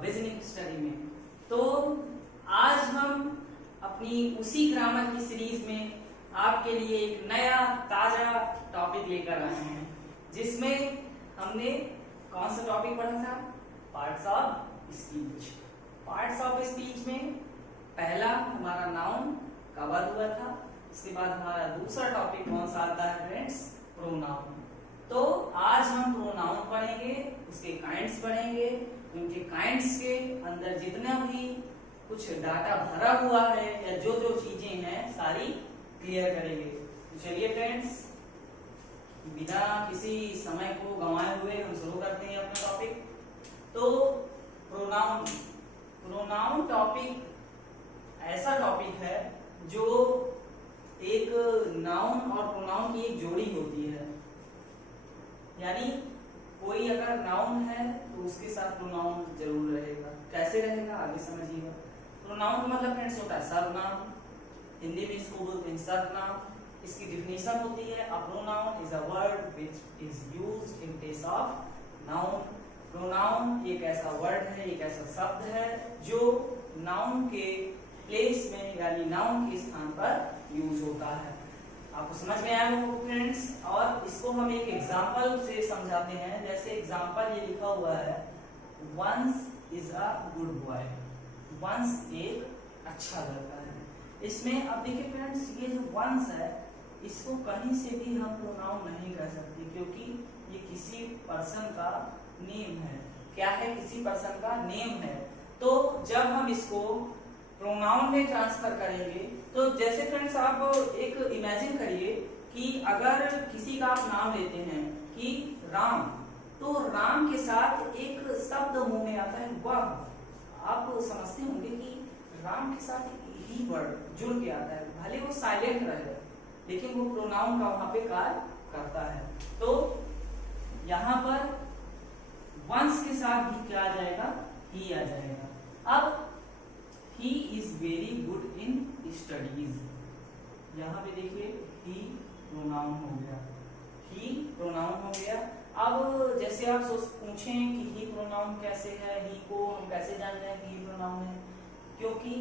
Business study में। तो आज हम अपनी उसी ग्रामर की सीरीज में आपके लिए एक नया ताजा टॉपिक लेकर आए हैं, जिसमें हमने कौन सा टॉपिक पढ़ा था? Parts of speech. Parts of speech में पहला हमारा नाउन कवर हुआ था। इसके बाद हमारा दूसरा टॉपिक कौन सा आता है फ्रेंड्स? प्रोनाउन। तो आज हम प्रोनाउन पढ़ेंगे, उसके काइंड्स पढ़ेंगे, उनके काइंड्स के अंदर जितना भी कुछ डाटा भरा हुआ है या जो जो चीजें हैं सारी क्लियर करेंगे। तो चलिए फ्रेंड्स, बिना किसी समय को गंवाए हुए हम शुरू करते हैं अपना टॉपिक। तो प्रोनाउन, प्रोनाउन टॉपिक ऐसा टॉपिक है जो एक नाउन और प्रोनाउन की एक जोड़ी होती है। यानी कोई अगर नाउन है तो उसके साथ प्रोनाउन जरूर रहेगा। कैसे रहेगा आगे समझिएगा। प्रोनाउन मतलब फ्रेंड्स होता है सर्वनाम, हिंदी में इसको बोलते हैं सर्वनाम। इसकी डिफिनेशन होती है a pronoun is a word which is used in place of noun. Pronoun एक ऐसा वर्ड है, एक ऐसा शब्द है जो नाउन के प्लेस में यानी नाउन के स्थान पर यूज होता है। आपको समझ में आया होगा फ्रेंड्स। और इसको हम एक एग्जांपल से समझाते हैं। जैसे एग्जांपल ये लिखा हुआ है, once is a good boy. Once एक अच्छा लड़का है। इसमें अब देखिए फ्रेंड्स, ये जो वंस है इसको कहीं से भी हम प्रोनाउन नहीं कर सकते, क्योंकि ये किसी पर्सन का नेम है। क्या है? किसी पर्सन का नेम है। तो जब हम इसको प्रोनाउन में ट्रांसफर करेंगे तो जैसे फ्रेंड्स आप एक इमेजिन करिए कि अगर किसी का आप नाम लेते हैं कि राम, तो राम के साथ एक शब्द मुंह में आता है वह। आप समझते होंगे कि राम के साथ ही वर्ड जुड़ के आता है, भले वो साइलेंट रहे लेकिन वो प्रोनाउन का वहां पे कार्य करता है। तो यहां पर वंस के साथ भी क्या आ जाएगा? ही आ जाएगा। अब he is very good in studies। यहाँ पे देखिए he प्रोनाउन हो गया, he प्रोनाउन हो गया। अब जैसे आप पूछें कि he प्रोनाउन कैसे है, he को हम कैसे जान जाए कि he प्रोनाउन है, क्योंकि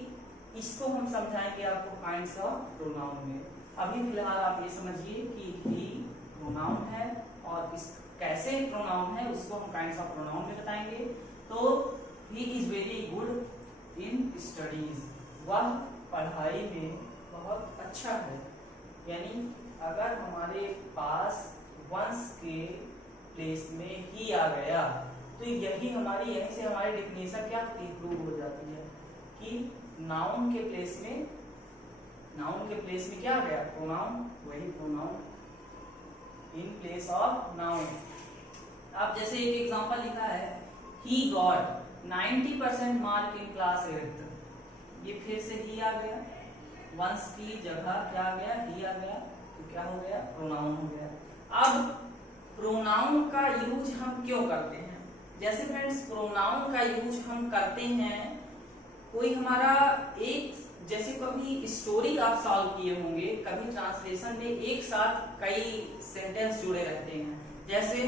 इसको हम समझाएंगे आपको काइंड्स ऑफ प्रोनाउन में। अभी फिलहाल आप ये समझिए कि he प्रोनाउन है और इस कैसे प्रोनाउन है उसको हम काइंड्स ऑफ प्रोनाउन में बताएंगे। तो he is very good in studies, वह पढ़ाई में बहुत अच्छा है। यानी अगर हमारे पास वंस के प्लेस में ही आ गया तो यही हमारी, यहीं से हमारी डिफिनेशन क्या प्रूव हो जाती है कि नाउन के प्लेस में, नाउन के प्लेस में क्या आ गया? प्रोनाउन। वही pronoun in place of noun. अब जैसे एक एग्जांपल लिखा है, he got 90% mark in class 8th। ये फिर से ही आ गया, वंस की जगह क्या आ गया? ही आ गया। तो क्या हो गया? प्रोनाउन हो गया। अब प्रोनाउन का यूज हम क्यों करते हैं? जैसे फ्रेंड्स प्रोनाउन का यूज हम करते हैं, कोई हमारा एक, जैसे कभी स्टोरी आप सॉल्व किए होंगे, कभी ट्रांसलेशन में एक साथ कई सेंटेंस जुड़े रहते हैं। जैसे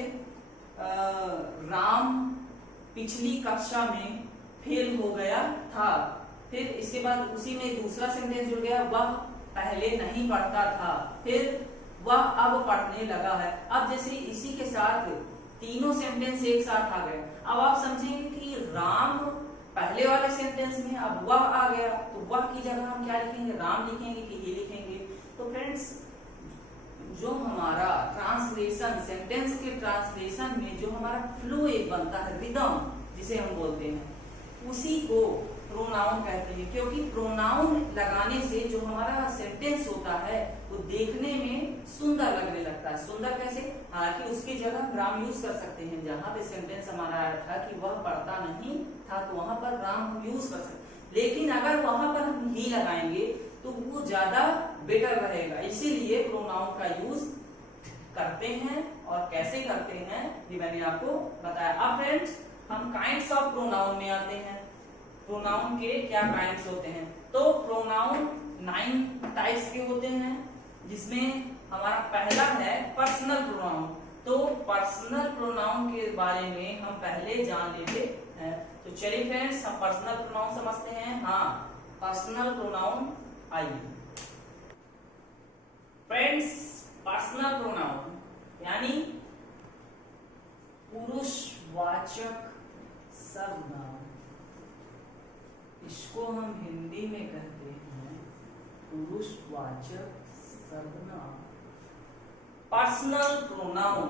राम पिछली कक्षा में फेल हो गया था, फिर इसके बाद उसी में दूसरा सेंटेंस जुड़ गया, वह पहले नहीं पढ़ता था, फिर वह अब पढ़ने लगा है। अब जैसे इसी के साथ तीनों सेंटेंस एक साथ आ गए। अब आप समझेंगे कि राम पहले वाले सेंटेंस में, अब वह आ गया, तो वह की जगह हम क्या लिखेंगे? राम लिखेंगे कि ये लिखेंगे? तो फ्रेंड्स जो हमारा ट्रांसलेशन, सेंटेंस के ट्रांसलेशन में जो हमारा फ्लो एक बनता है, रिदम जिसे हम बोलते हैं, उसी को प्रोनाउन कहते हैं। क्योंकि प्रोनाउन लगाने से जो हमारा सेंटेंस होता है वो देखने में सुंदर लगने लगता है। सुंदर कैसे? हालांकि उसकी जगह हम राम यूज कर सकते हैं। जहां पे सेंटेंस हमारा आया था कि वह पढ़ता नहीं था, तो वहां पर राम हम यूज कर सकते हैं। लेकिन अगर वहां पर हम ही लगाएंगे तो वो ज्यादा बेटर रहेगा। इसीलिए प्रोनाउन का यूज करते हैं। और कैसे करते हैं ये मैंने आपको बताया। अब फ्रेंड्स हम काइंड्स ऑफ प्रोनाउन में आते हैं। प्रोनाउन के क्या काइंड्स होते हैं? तो प्रोनाउन 9 टाइप्स के होते हैं, जिसमें हमारा पहला है पर्सनल प्रोनाउन। तो पर्सनल प्रोनाउन के बारे में हम पहले जान लेते हैं। तो चलिए फ्रेंड्स हम पर्सनल प्रोनाउन समझते हैं। हाँ, पर्सनल प्रोनाउन आइए फ्रेंड्स। पर्सनल प्रोनाउन यानी पुरुषवाचक सर्वनाम, इसको हम हिंदी में कहते हैं पुरुषवाचक सर्वनाम। पर्सनल प्रोनाउन,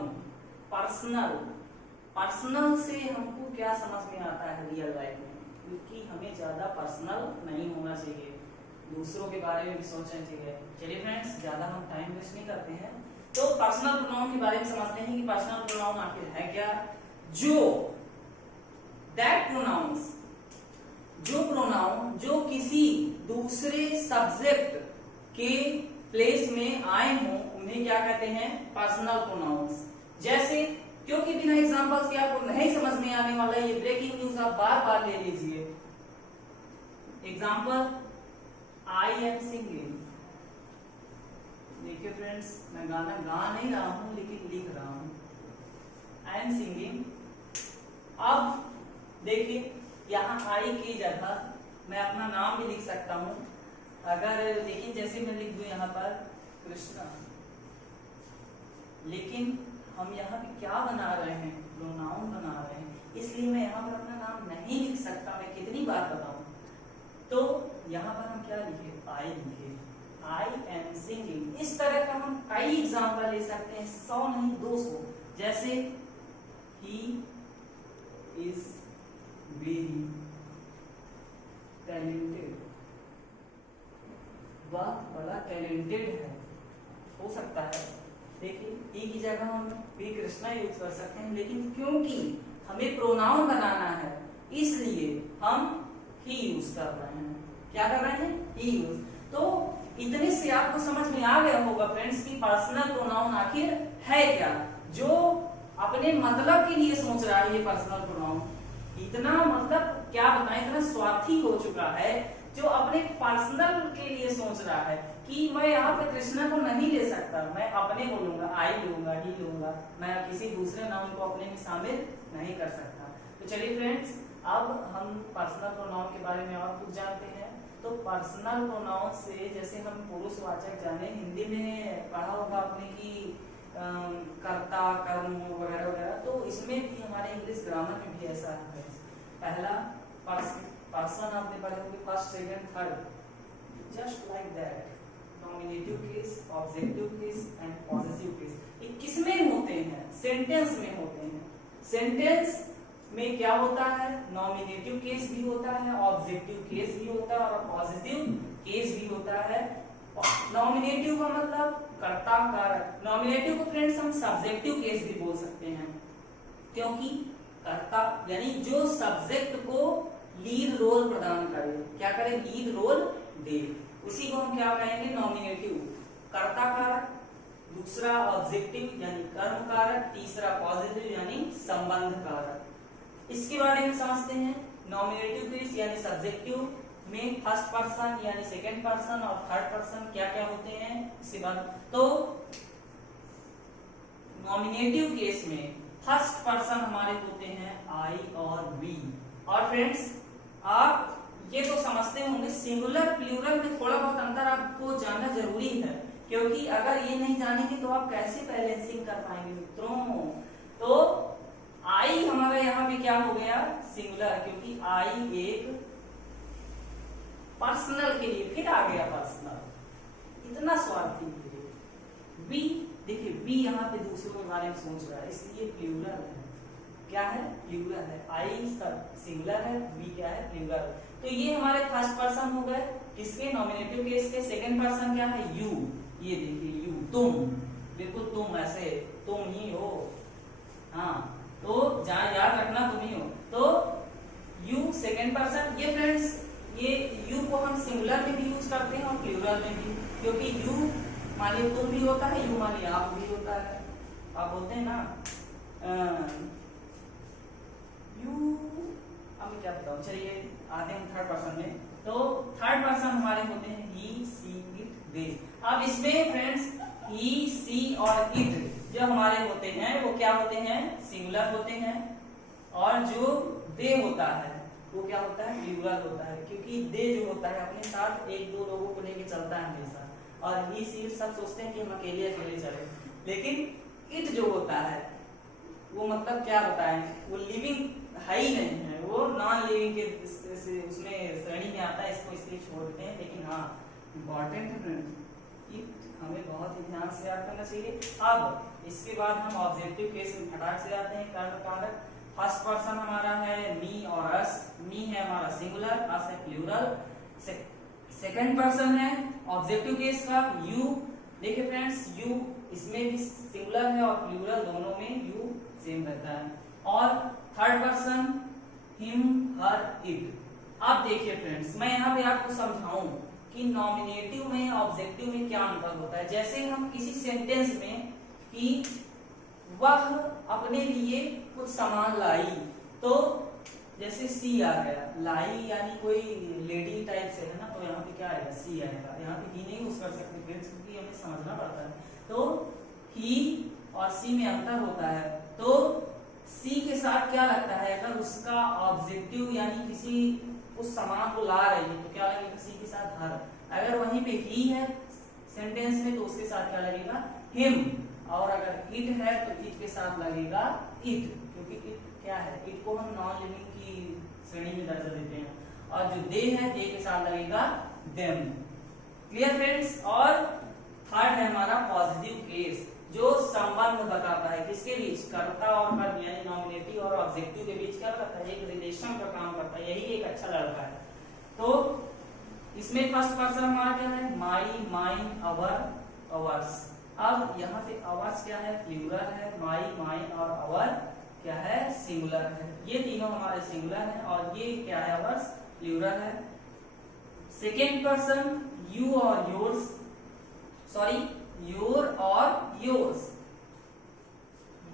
पर्सनल से हमको क्या समझ में आता है रियल लाइफ में, क्योंकि हमें ज्यादा पर्सनल नहीं होना चाहिए, दूसरों के बारे में भी सोचना चाहिए। चलिए फ्रेंड्स, ज्यादा हम टाइम वेस्ट नहीं करते हैं, तो पर्सनल प्रोनाउन के बारे में समझते हैं कि पर्सनल प्रोनाउन आखिर है क्या। जो प्रोनाउन जो किसी दूसरे सब्जेक्ट के प्लेस में आए हों उन्हें क्या कहते हैं, पर्सनल प्रोनाउंस। जैसे, क्योंकि बिना एग्जांपल्स के आपको नहीं समझ में आने वाला ये ब्रेकिंग न्यूज आप बार बार ले लीजिए। Example, I am singing. देखिए फ्रेंड्स, मैं गाना गा नहीं रहा हूं लेकिन लिख रहा हूं, आई एम सिंगिंग। अब देखिए, यहाँ आई की जगह मैं अपना नाम भी लिख सकता हूं। अगर देखिए, जैसे मैं लिख दूं यहाँ पर कृष्णा, लेकिन हम यहाँ पे क्या बना रहे हैं, प्रोनाउन बना रहे हैं, इसलिए मैं यहाँ पर अपना नाम नहीं लिख सकता। मैं कितनी बार बताऊं, तो यहाँ पर हम क्या लिखे, आई लिखे, आई एम सिंगिंग। इस तरह का हम कई एग्जाम्पल ले सकते हैं, 100 नहीं 200। जैसे, ही इज वेरी टैलेंटेड, वह बड़ा टैलेंटेड है, हो सकता है। देखिए, ही की जगह हम भी कृष्णा यूज कर सकते हैं, लेकिन क्योंकि हमें प्रोनाउन बनाना है इसलिए हम ही यूज कर रहे हैं। क्या कर रहे हैं, ही यूज। तो इतने से आपको समझ में आ गया होगा फ्रेंड्स कि पर्सनल प्रोनाउन आखिर है क्या। जो अपने मतलब के लिए सोच रहा है ये पर्सनल प्रोनाउन, इतना मतलब क्या बताएं, इतना स्वार्थी हो चुका है जो अपने पर्सनल के लिए सोच रहा है कि मैं यहाँ पे कृष्णा को नहीं ले सकता, मैं अपने को लूंगा, आई लूंगा, ही लूंगा, मैं किसी दूसरे नाम को अपने में शामिल नहीं कर सकता। तो चलिए फ्रेंड्स, अब हम पर्सनल प्रोनाउन के बारे में और कुछ जानते हैं। तो पर्सनल प्रोनाउन से, जैसे हम पुरुषवाचक जाने, हिंदी में पढ़ा होगा आपने कि कर्ता, कर्म वगैरह वगैरह, तो इसमें भी हमारे इंग्लिश ग्रामर में भी ऐसा है। पहला पर्सन आपने पढ़े होंगे, first, second, third, just like that. Nominative case, objective case and possessive case. ये किसमें होते हैं, सेंटेंस में होते हैं। सेंटेंस में क्या होता है, नॉमिनेटिव केस भी होता है, ऑब्जेक्टिव केस भी होता है और पॉजिटिव केस भी होता है। नॉमिनेटिव का मतलब कर्ता कारक। नॉमिनेटिव को फ्रेंड्स हम सब्जेक्टिव केस भी बोल सकते हैं, क्योंकि कर्ता यानी जो सब्जेक्ट को लीड रोल प्रदान करे, क्या करे, लीड रोल दे, उसी को हम क्या कहेंगे, नॉमिनेटिव। कर्ता कारक, दूसरा ऑब्जेक्टिव यानी कर्म कारक, तीसरा पॉजिटिव यानी संबंध कारक। इसके बारे में समझते हैं। नॉमिनेटिव केस यानी सब्जेक्टिव में फर्स्ट पर्सन यानी सेकंड पर्सन और थर्ड पर्सन क्या क्या होते हैं इसके बाद। तो नॉमिनेटिव केस में फर्स्ट पर्सन हमारे होते हैं आई और वी। और फ्रेंड्स, आप ये तो समझते होंगे, सिंगुलर प्लूरल में थोड़ा बहुत अंतर आपको जानना जरूरी है, क्योंकि अगर ये नहीं जानेंगे तो आप कैसे बैलेंसिंग कर पाएंगे मित्रों। तो आई हमारा यहाँ पे क्या हो गया, सिंगुलर, क्योंकि आई एक पर्सनल के लिए, फिर आ गया पर्सनल, इतना स्वार्थी है। बी, देखिए बी यहाँ पे दूसरों के बारे में सोच रहा है, इसलिए प्लूरल है। क्या है, प्लूरल है। आई सिंगुलर है, बी क्या है, प्लूरल। तो ये हमारे फर्स्ट पर्सन हो गए, किसके, नॉमिनेटिव केस के। सेकंड पर्सन क्या है, यू। ये देखिए यू, तुम, बिल्कुल तुम, ऐसे तुम ही हो, हाँ, तो जहाँ याद रखना तुम ही हो। तो यू सेकंड पर्सन। ये फ्रेंड्स, ये यू को हम सिंगुलर में भी यूज करते हैं और प्लूरल में भी, क्योंकि यू मानिए तुम भी होता है, यू मानिए आप भी होता है, आप बोलते हैं ना यू। अब मैं क्या बताऊं, चलिए आते हैं थर्ड पर्सन में। तो थर्ड पर्सन हमारे होते हैं ही, सी, इट, दे। अब इसमें फ्रेंड्स ही, सी और इट जो हमारे होते हैं वो क्या होते हैं, सिंगुलर होते हैं, और जो दे होता है वो क्या होता है, प्लूरल होता है, क्योंकि दे जो होता है अपने साथ एक दो लोगों को लेके चलता है हमेशा, और ही सी सब सोचते हैं कि हम अकेले अकेले चले, लेकिन इट जो होता है वो मतलब क्या बताएं, वो लिविंग है ही नहीं है, वो नॉन लिविंग के उसमें श्रेणी में आता है, इसको इसलिए छोड़ते हैं। लेकिन हाँ इम्पोर्टेंट है, इट हमें बहुत ही ध्यान से याद करना चाहिए। अब इसके बाद हम ऑब्जेक्टिव केस में फटाक से आते हैं। कर्म कारक फर्स्ट पर्सन हमारा है मी और अस, मी है हमारा सिंगुलर, अस है प्लूरल। सेकंड पर्सन है ऑब्जेक्टिव केस का यू। देखिए फ्रेंड्स, यू इसमें भी सिंगुलर है और प्लूरल, दोनों में यू सेम रहता है। और third person him her it. अब देखिए फ्रेंड्स, मैं यहाँ पे आपको समझाऊं कि नॉमिनेटिव में ऑब्जेक्टिव में क्या अंतर होता है। जैसे हम किसी सेंटेंस में कि वह अपने लिए कुछ सामान लाई, तो जैसे सी आ गया, लाई यानी कोई लेडी टाइप से है ना, तो यहाँ पे क्या आएगा, सी आएगा। यहाँ पे ही नहीं यूज कर सकते फ्रेंड्स, क्योंकि हमें समझना पड़ता है। तो ही और सी में अंतर होता है। तो सी के साथ क्या लगता है, अगर उसका ऑब्जेक्टिव यानी किसी उस सामान को ला रही है तो क्या लगेगा, सी के साथ हर। अगर वहीं पे ही है सेंटेंस में तो उसके साथ क्या लगेगा, हिम। और अगर इट है तो इट के साथ लगेगा इट, क्योंकि इट क्या है, इट को हम नॉन लिविंग की श्रेणी में दर्जा देते हैं। और जो दे है, दे के साथ लगेगा देम। Clear friends. और थर्ड है हमारा पॉजिटिव केस, जो संबंध बताता है किसके बीच, कर्ता और कर्म यानी नॉमिनेटिव और ऑब्जेक्टिव के बीच क्या करता है, एक रिलेशन का काम करता है। यही एक अच्छा लड़का है। तो इसमें फर्स्ट पर्सन हमारा क्या है, माई, माइन, अवर, अवर्स। अब यहाँ पे अवर्स क्या है, प्लूरल है, माई, माइन और अवर क्या है, सिंगुलर है। ये तीनों हमारे सिंगुलर हैं और ये क्या है, अवर्स प्लूरल है। सेकेंड पर्सन यू और योर्स, सॉरी योर और योर्स।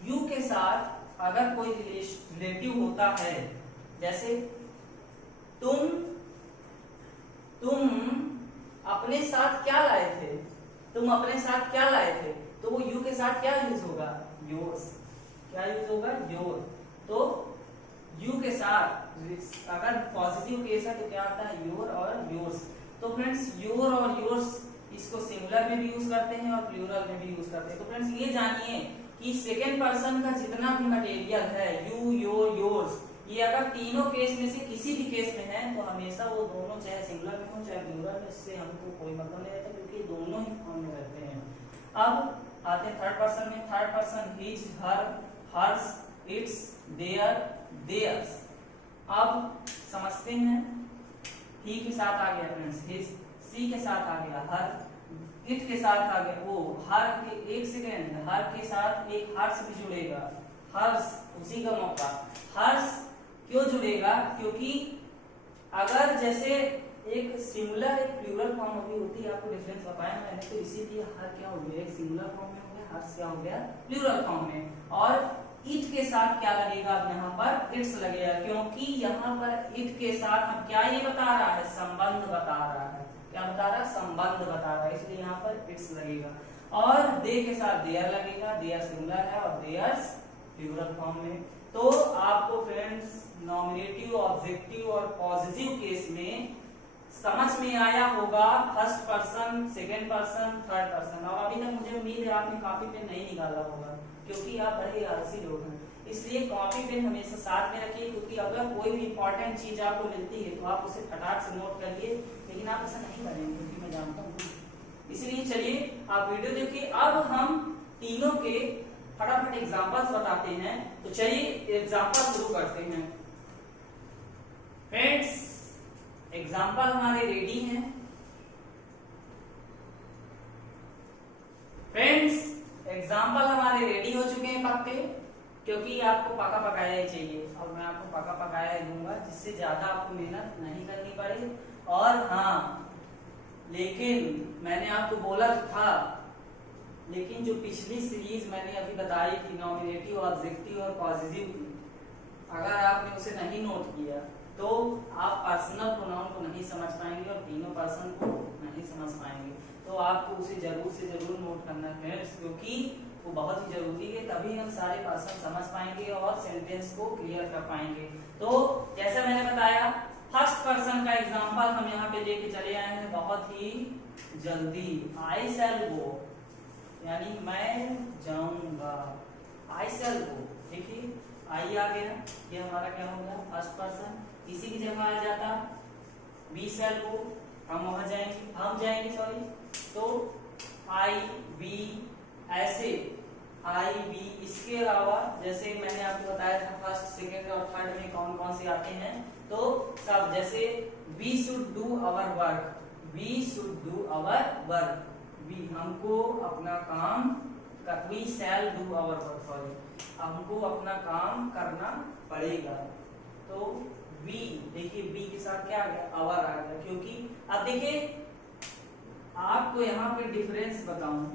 यू के साथ अगर कोई रिलेटिव होता है, जैसे तुम अपने साथ क्या लाए थे, तुम अपने साथ क्या लाए थे, तो वो यू के साथ क्या यूज होगा, योर्स। क्या यूज होगा, योर। तो यू के साथ अगर पॉजिटिव केस है तो क्या आता है, योर और योर्स। तो फ्रेंड्स योर और योर्स इसको सिंगुलर में भी यूज करते हैं और प्लूरल में भी यूज करते हैं। तो फ्रेंड्स ये जानिए कि सेकेंड पर्सन का जितना भी मटेरियल है, यू, योर, योर्स, ये अगर तीनों केस में से किसी भी केस में है तो हमेशा वो दोनों चाहे सिंगुलर में हो चाहे प्लूरल में, इससे हमको कोई मतलब नहीं रहता, क्योंकि दोनों ही फॉर्म में रहते हैं। अब आते हैं थर्ड पर्सन में। Third person his, her, hers, its, their, theirs. अब समझते हैं, ही के साथ आ गया फ्रेंड्स हिज, सी के साथ आ गया हर, इट के साथ आ गया वो, हर के एक सेकेंड, हर के साथ एक हर्ष भी जुड़ेगा, हर्ष उसी का मौका। हर्ष क्यों जुड़ेगा, क्योंकि अगर जैसे एक सिंगुलर एक प्लूरल फॉर्म अभी होती है, आपको डिफरेंस बताया मैंने, तो इसीलिए हर क्या हो गया, एक सिंगुलर फॉर्म में हो गया, हर्ष क्या हो गया, प्लूरल फॉर्म में। और इट के साथ क्या लगेगा, अब यहाँ पर इट्स लगेगा, क्योंकि यहाँ पर इट के साथ हम क्या ये बता रहा है, संबंध बता रहा है। क्या बता रहा है, संबंध बता रहा है, इसलिए यहाँ पर इट्स लगेगा। और दे के साथ देयर लगेगा, देयर सिंगुलर है और देयर्स प्लूरल फॉर्म में। तो आपको फ्रेंड्स नॉमिनेटिव, ऑब्जेक्टिव और पॉजिटिव केस में समझ में आया होगा, first person, second person, third person. और अभी तक मुझे उम्मीद है आपने कॉपी पेन नहीं निकाला होगा, क्योंकि आप बड़े आलसी लोग हैं। इसलिए कॉपी पेन हमेशा साथ में रखिए, क्योंकि अगर कोई भी इंपॉर्टेंट चीज आपको मिलती है तो आप उसे फटाक से नोट करिए, लेकिन आप ऐसा नहीं करेंगे क्योंकि मैं जानता हूँ। इसलिए चलिए आप वीडियो देखिए। अब हम तीनों के फटाफट एग्जांपल्स बताते हैं, तो चलिए एग्जांपल शुरू करते हैं। फ्रेंड्स एग्जांपल हमारे रेडी हैं। फ्रेंड्स एग्जांपल हमारे रेडी हो चुके हैं पक्के, क्योंकि आपको पका पकाया ही चाहिए और मैं आपको पका पकाया ही दूंगा, जिससे ज्यादा आपको मेहनत नहीं करनी पड़े। और हाँ, लेकिन मैंने आपको बोला तो था, लेकिन जो पिछली सीरीज मैंने अभी बताई थी नॉमिनेटिव, ऑब्जेक्टिव और पॉजिटिव की, अगर आपने उसे नहीं नोट किया तो आप पर्सनल प्रोनाउन को नहीं समझ पाएंगे और तीनों पर्सन को नहीं समझ पाएंगे। तो आपको उसे जरूर से जरूर नोट करना है, क्योंकि वो बहुत ही जरूरी है, तभी हम सारे पर्सन समझ पाएंगे और सेंटेंस को क्लियर कर पाएंगे। तो जैसा मैंने बताया, फर्स्ट पर्सन का एग्जांपल हम यहाँ पे लेके चले आए हैं बहुत ही जल्दी। आई शैल गो, यानी मैं जाऊंगा, आई शैल गो। देखिए आई आ गया, ये हमारा क्या हो गया फर्स्ट पर्सन। इसी की जगह आ जाता वी शैल गो, हम वहां जाएंगे, हम जाएंगे सॉरी, तो आई वी, ऐसे आई वी। इसके अलावा जैसे मैंने आपको बताया था फर्स्ट सेकंड और थर्ड में कौन कौन से आते हैं, तो सब जैसे we should do our work, we should do our work, we हमको अपना काम, we shall do our work, sorry हमको अपना काम करना पड़ेगा। तो वी, देखिए वी के साथ क्या आ गया, अवर आ गया, क्योंकि अब देखिए आपको यहाँ पे डिफरेंस बताऊं,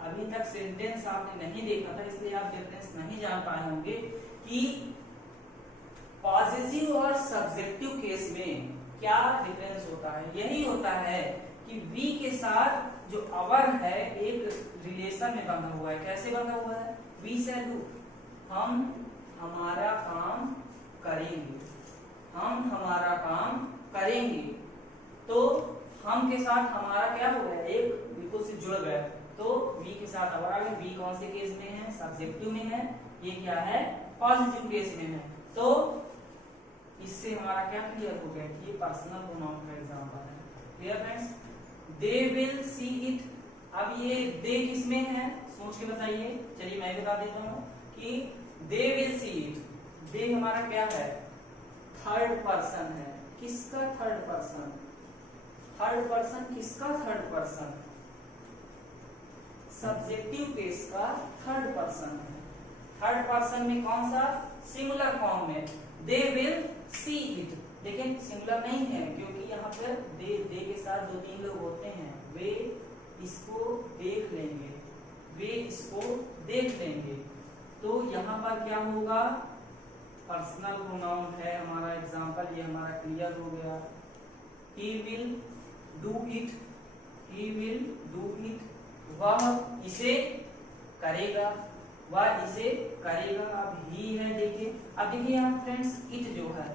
अभी तक सेंटेंस आपने नहीं देखा था इसलिए आप डिफरेंस नहीं जान पाए होंगे कि पॉजिटिव और सब्जेक्टिव केस में क्या डिफरेंस होता है। यही होता है कि वी के साथ जो अवर है एक रिलेशन में बंधा हुआ है। कैसे बंधा हुआ है, वी शैल डू, हम हमारा काम करेंगे, हम हमारा काम करेंगे। तो हम के साथ हमारा क्या हो गया, एक बिल्कुल से जुड़ गया, तो वी के साथ अवर आ गया। वी कौन से केस में है, सब्जेक्टिव में है, ये क्या है पॉजिटिव केस में है। तो इससे हमारा क्या क्लियर हो गया कि ये पर्सनल प्रोनाउन का एग्जांपल है। Clear friends, they will see it. अब ये दे किसमें है, सोच के बताइए। चलिए मैं बता देता हूँ कि दे विल सी इट, दे हमारा क्या है, थर्ड पर्सन है। किसका थर्ड पर्सन, थर्ड पर्सन किसका थर्ड पर्सन, सब्जेक्टिव केस का थर्ड पर्सन है। थर्ड पर्सन में कौन सा, सिंगुलर फॉर्म में, दे विल सी इट, लेकिन सिंगुलर नहीं है क्योंकि यहाँ पर दे के साथ दो तीन लोग होते हैं, वे इसको देख लेंगे, वे इसको देख लेंगे। तो यहाँ पर क्या होगा, पर्सनल प्रोनाउन है हमारा एग्जांपल, ये हमारा क्लियर हो गया। He will do it, he will do it, वह इसे करेगा, वह इसे करेगा। अब ही है, देखिए अब देखिए यहाँ फ्रेंड्स इट जो है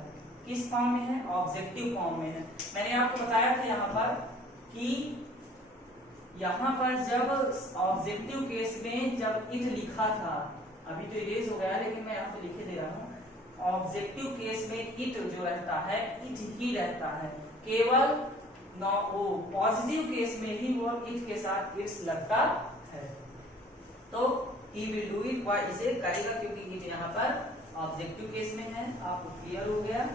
किस फॉर्म में है, ऑब्जेक्टिव फॉर्म में है। मैंने आपको बताया था यहाँ पर कि यहाँ पर जब ऑब्जेक्टिव केस में जब इट लिखा था, अभी तो इरेज हो गया लेकिन मैं आपको लिखे दे रहा हूँ, ऑब्जेक्टिव केस में इट जो रहता है इट ही रहता है, केवल वो पॉजिटिव केस में ही वो इट के साथ इट्स लगता है। तो he will do it, वह इसे करेगा क्योंकि इट यहाँ पर ऑब्जेक्टिव केस में है। आपको क्लियर हो गया,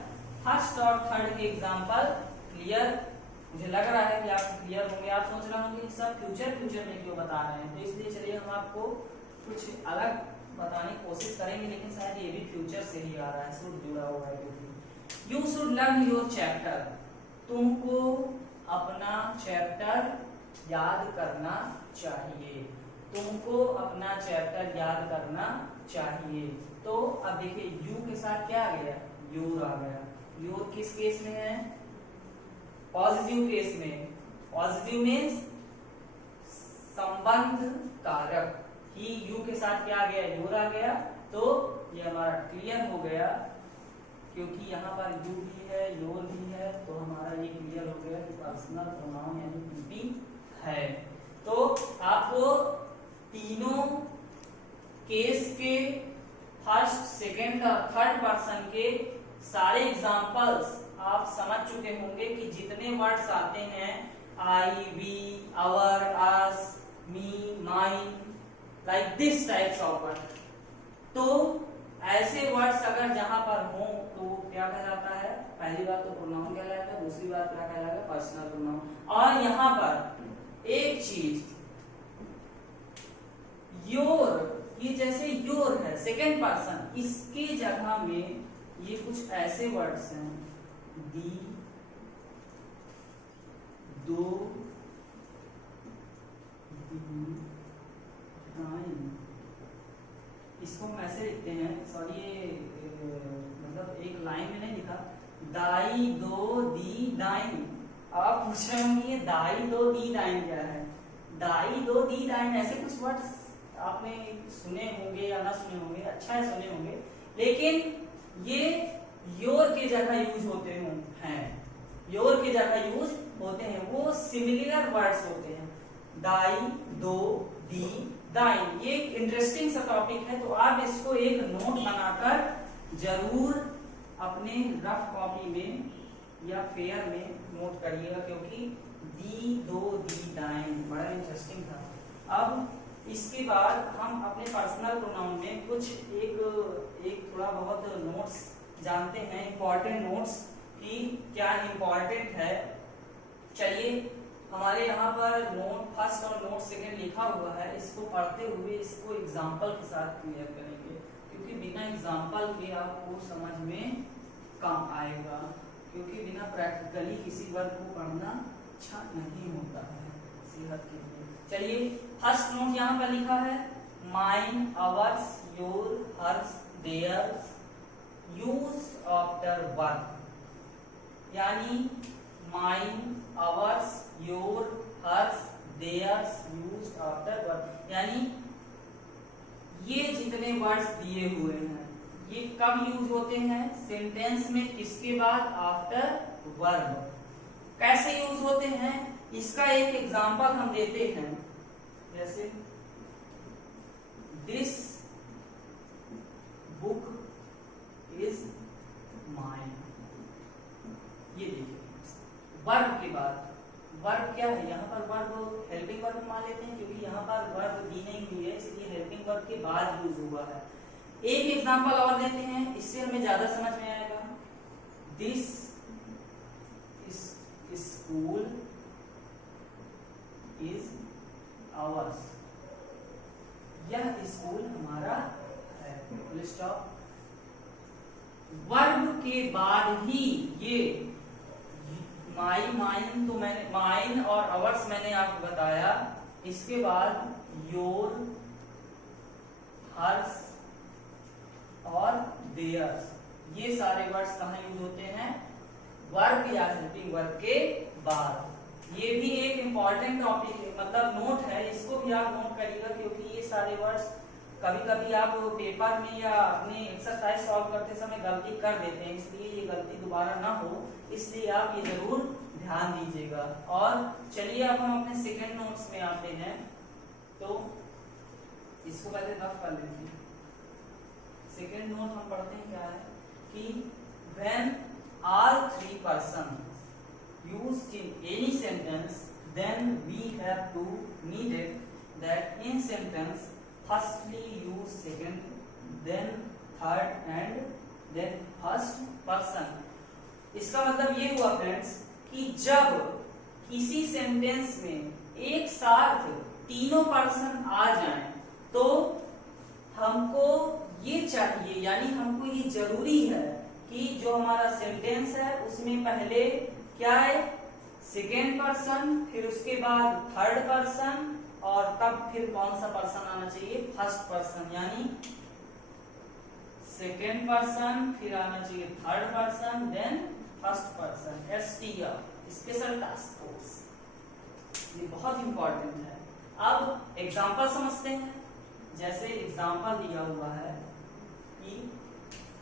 फर्स्ट और थर्ड के एग्जांपल क्लियर, मुझे लग रहा है कि आप क्लियर होंगे। आप सोच रहे होंगे सब फ्यूचर में क्यों बता रहे हैं, तो इसलिए चलिए हम आपको कुछ अलग बताने की कोशिश करेंगे, लेकिन शायद ये भी फ्यूचर से ही आ रहा है, शुड जुड़ा हुआ है। क्योंकि you should learn your chapter, तुमको अपना चैप्टर याद करना चाहिए, तुमको अपना चैप्टर याद करना चाहिए। तो अब देखिए यू के साथ क्या आ गया, योर आ गया। योर किस केस में है, पॉजिटिव केस में। पॉजिटिव मीन्स संबंध कारक, ही यू के साथ क्या आ गया, योर आ गया। तो ये हमारा क्लियर हो गया क्योंकि यहाँ पर यू भी है योर भी है, तो हमारा ये क्लियर हो गया कि पर्सनल प्रोनाउन यानी पीपी है। तो आपको तीनों केस के फर्स्ट सेकेंड और थर्ड पर्सन के सारे एग्जांपल्स आप समझ चुके होंगे कि जितने वर्ड्स आते हैं I, we, our, us, me, mine, like this types of word, तो ऐसे वर्ड्स अगर जहां पर हो तो क्या कहलाता है, पहली बात तो प्रोनाउन कहलाता है, दूसरी बात क्या कहलाता है, पर्सनल प्रोनाउन। और यहाँ पर एक चीज, योर, ये जैसे योर है सेकेंड पर्सन, इसकी जगह में ये कुछ ऐसे वर्ड्स हैं, दी, दो, इसको हम ऐसे लिखते हैं, सॉरी ये मतलब एक लाइन में नहीं लिखा, दाई, दो, दी, दाइन। आप पूछ रहे होंगे ये दाई, दो, दी, दाइन क्या है, दाई, दो, दी, दाइन ऐसे कुछ वर्ड्स आपने सुने होंगे या ना सुने होंगे, अच्छा है सुने होंगे, लेकिन ये योर के जगह यूज होते हैं, योर के जगह यूज होते हैं, वो सिमिलर वर्ड्स होते हैं, दाई, दो, दी, दाइन। ये एक इंटरेस्टिंग सा टॉपिक है, तो आप इसको एक नोट बनाकर जरूर अपने रफ कॉपी में या फेयर में नोट करिएगा, क्योंकि दी, दो, दी, दाइन बड़ा इंटरेस्टिंग था। अब इसके बाद हम अपने पर्सनल प्रोनाउन में कुछ एक थोड़ा बहुत नोट्स जानते हैं, इंपॉर्टेंट नोट्स कि क्या इंपॉर्टेंट है। चलिए हमारे यहाँ पर नोट फर्स्ट और नोट सेकंड लिखा हुआ है, इसको पढ़ते हुए इसको एग्जाम्पल के साथ क्लियर करेंगे, क्योंकि बिना एग्जाम्पल के आपको समझ में कम आएगा, क्योंकि बिना प्रैक्टिकली किसी वर्ड को पढ़ना अच्छा नहीं होता है सेहत के लिए। चलिए फर्स्ट नोट यहाँ पर लिखा है, mine, ours, your, hers, theirs, use after verb, यानी mine, ours, your, hers, theirs, use after verb, यानी ये जितने वर्ड्स दिए हुए हैं ये कब यूज होते हैं सेंटेंस में, किसके बाद, आफ्टर वर्ब। कैसे यूज होते हैं इसका एक एग्जांपल हम देते हैं, जैसे दिस बुक इज माइन। ये देखिए वर्ब के बाद, वर्ब क्या है यहाँ पर, वर्ब हेल्पिंग वर्ब मान लेते हैं, क्योंकि यहाँ पर वर्ब दी नहीं हुई है इसलिए हेल्पिंग वर्ब के बाद यूज हुआ है। एक एग्जांपल और देते हैं, इससे हमें ज्यादा समझ में आएगा। दिस स्कूल इज आवर्स, यह स्कूल हमारा है, फुल स्टॉप। वर्ब के बाद ही ये माई, माइन तो मैंने, माइन और आवर्स मैंने आपको बताया, इसके बाद योर, हर्स और देयर्स, ये सारे वर्ड्स कहाँ यूज होते हैं, वर्ब या हेल्पिंग वर्ब के बाद। ये भी एक इंपॉर्टेंट टॉपिक मतलब नोट है, इसको भी आप नोट करिएगा, क्योंकि ये सारे वर्ड्स कभी कभी आप पेपर में या अपने एक्सरसाइज सॉल्व करते समय गलती कर देते हैं, इसलिए ये गलती दोबारा ना हो, इसलिए आप ये जरूर ध्यान दीजिएगा। और चलिए अब हम अपने सेकंड नोट्स में आते हैं, तो इसको पहले रफ कर लेते हैं। सेकंड नोट हम पढ़ते हैं क्या है कि when all three persons used in any sentence, then we have to needed that in sentence firstly use second, then third and then first person। इसका मतलब ये हुआ फ्रेंड्स कि जब किसी सेंटेंस में एक साथ तीनों पर्सन आ जाएं, तो हमको ये चाहिए, यानी हमको ये जरूरी है कि जो हमारा सेंटेंस है उसमें पहले क्या है, सेकेंड पर्सन, फिर उसके बाद थर्ड पर्सन, और तब फिर कौन सा पर्सन आना चाहिए, फर्स्ट पर्सन, यानी सेकेंड पर्सन, फिर आना चाहिए third person, then first person, STR, special task force. ये बहुत इंपॉर्टेंट है। अब एग्जांपल समझते हैं, जैसे एग्जांपल दिया हुआ है कि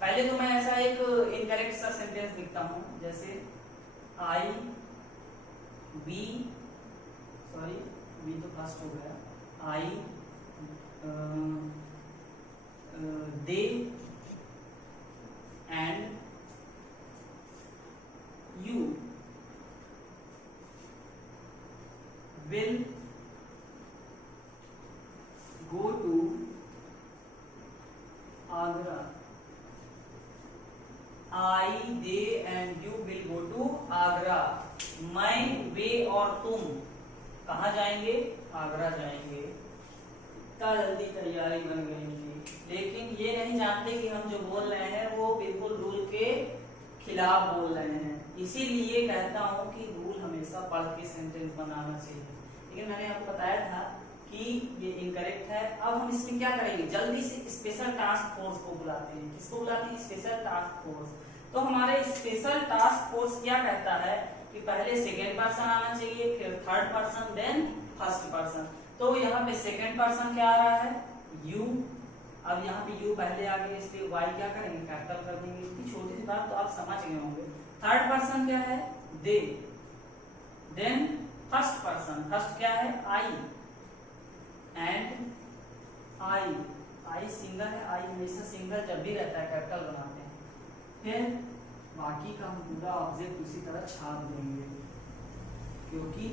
पहले तो मैं ऐसा एक इनकरेक्ट सा सेंटेंस लिखता हूं, जैसे आई बी, सॉरी बी तो फर्स्ट हो गया, I they and you will go to Agra। I, they and you will go to Agra। मैं, वे और तुम कहाँ जाएंगे, आगरा जाएंगे। इतना जल्दी तैयारी बन गई थी, लेकिन ये नहीं जानते कि हम जो बोल रहे हैं वो बिल्कुल रूल के खिलाफ बोल रहे हैं, इसीलिए कहता हूँ कि रूल हमेशा पढ़ के सेंटेंस बनाना चाहिए। लेकिन मैंने आपको बताया था कि ये इनकरेक्ट है। अब हम इसमें क्या करेंगे, जल्दी से स्पेशल टास्क फोर्स को बुलाते हैं। किसको बुलाते हैं, स्पेशल टास्क फोर्स। तो हमारे स्पेशल टास्क फोर्स क्या कहता है कि पहले सेकेंड पर्सन आना चाहिए, फिर third person, then first person. तो यहाँ पे सेकंड पर्सन क्या आ रहा है, यू। अब यहाँ पे यू पहले आ गया, इसलिए वाई क्या करेंगे, कैपिटल कर देंगे। इतनी छोटी सी बात तो आप समझ गए होंगे। थर्ड पर्सन क्या है, दे। देन फर्स्ट पर्सन, फर्स्ट क्या है, आई। एंड आई सिंगल है, आई हमेशा सिंगल जब भी रहता है कैपिटल बनाते हैं। फिर बाकी का हम पूरा ऑब्जेक्ट उसी तरह छाप देंगे, क्योंकि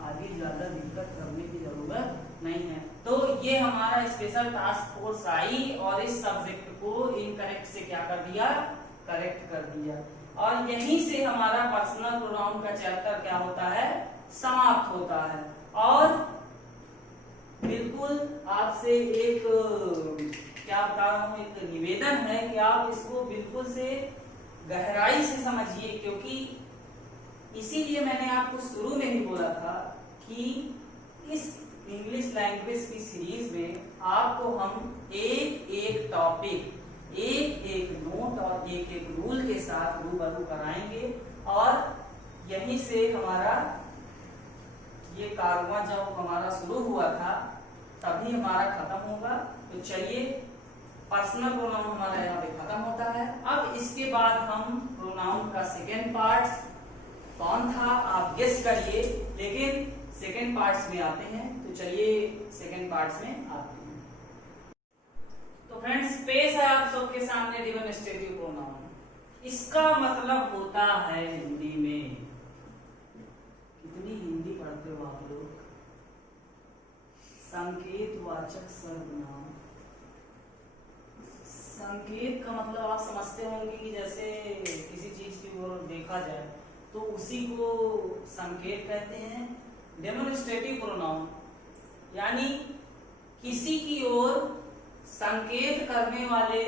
आगे ज्यादा दिक्कत करने की जरूरत नहीं है। तो ये हमारा स्पेशल टास्क फोर्स आई और इस सब्जेक्ट को इनकरेक्ट से क्या कर दिया, करेक्ट कर दिया। और यहीं से हमारा पर्सनल प्रोनाउन का चैप्टर क्या होता है, समाप्त होता है। और बिल्कुल आपसे एक क्या बता रहा हूं, एक निवेदन है कि आप इसको बिल्कुल से गहराई से समझिए, क्योंकि इसीलिए मैंने आपको शुरू में ही बोला था कि इस इंग्लिश लैंग्वेज की सीरीज में आपको हम एक एक टॉपिक, एक एक नोट और एक एक रूल के साथ रूबरू कराएंगे। और यहीं से हमारा ये कारवां जब हमारा शुरू हुआ था तभी हमारा खत्म होगा। तो चलिए, पर्सनल प्रोनाउन हमारा यहाँ पे खत्म होता है। अब इसके बाद हम प्रोनाउन का सेकेंड पार्ट कौन था आप गेस करिए, लेकिन सेकेंड पार्ट्स में आते हैं। तो चलिए सेकेंड पार्ट्स में आते हैं। तो फ्रेंड्स, पेश है आप सबके सामने डिमॉन्स्ट्रेटिव प्रोनाउन। इसका मतलब होता है हिंदी में, कितनी हिंदी पढ़ते हो आप लोग, संकेतवाचक सर्वनाम। संकेत का मतलब आप समझते होंगे कि जैसे किसी चीज की ओर देखा जाए तो उसी को संकेत कहते हैं। डेमोन्स्ट्रेटिव प्रोनाउन यानी किसी की ओर संकेत करने वाले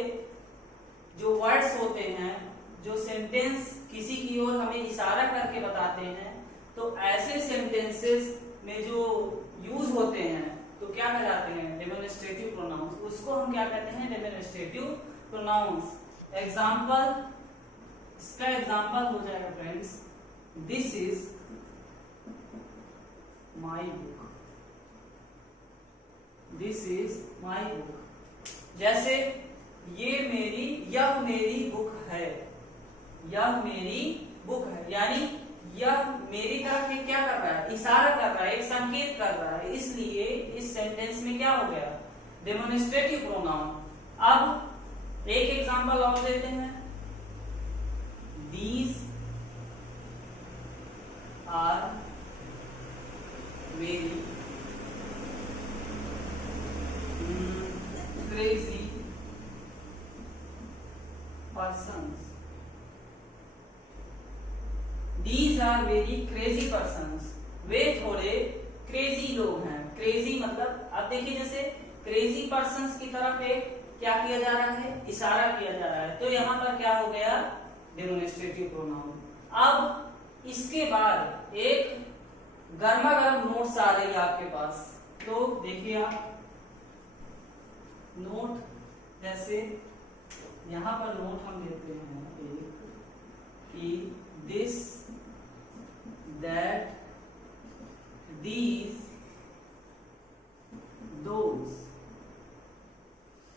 जो वर्ड्स होते हैं, जो सेंटेंस किसी की ओर हमें इशारा करके बताते हैं, तो ऐसे सेंटेंसेस में जो यूज होते हैं तो क्या कहलाते हैं, डेमोन्स्ट्रेटिव प्रोनाउंस। उसको हम क्या कहते हैं, डेमोन्स्ट्रेटिव प्रोनाउंस। एग्जाम्पल, इसका एग्जाम्पल हो जाएगा friends, this is my book, this is my book. जैसे यह मेरी बुक है, यह मेरी बुक है, यानी यह मेरी तरफ क्या कर रहा है, इशारा कर रहा है, एक संकेत कर रहा है। इसलिए इस सेंटेंस में क्या हो गया, डेमोन्स्ट्रेटिव प्रोनाउन। अब एक एग्जांपल और देते हैं, these are very crazy persons, These are very crazy persons. वे थोड़े क्रेजी लोग हैं। क्रेजी मतलब अब देखिए, जैसे क्रेजी पर्सन्स की तरफ एक क्या किया जा रहा है, इशारा किया जा रहा है। तो यहाँ पर क्या हो गया, डेमोन्स्ट्रेटिव प्रोनाउन। अब इसके बाद एक गर्मा गर्म नोट्स आ रही है आपके पास, तो देखिए आप नोट, जैसे यहाँ पर नोट हम लेते हैं एक कि this, that, these, those,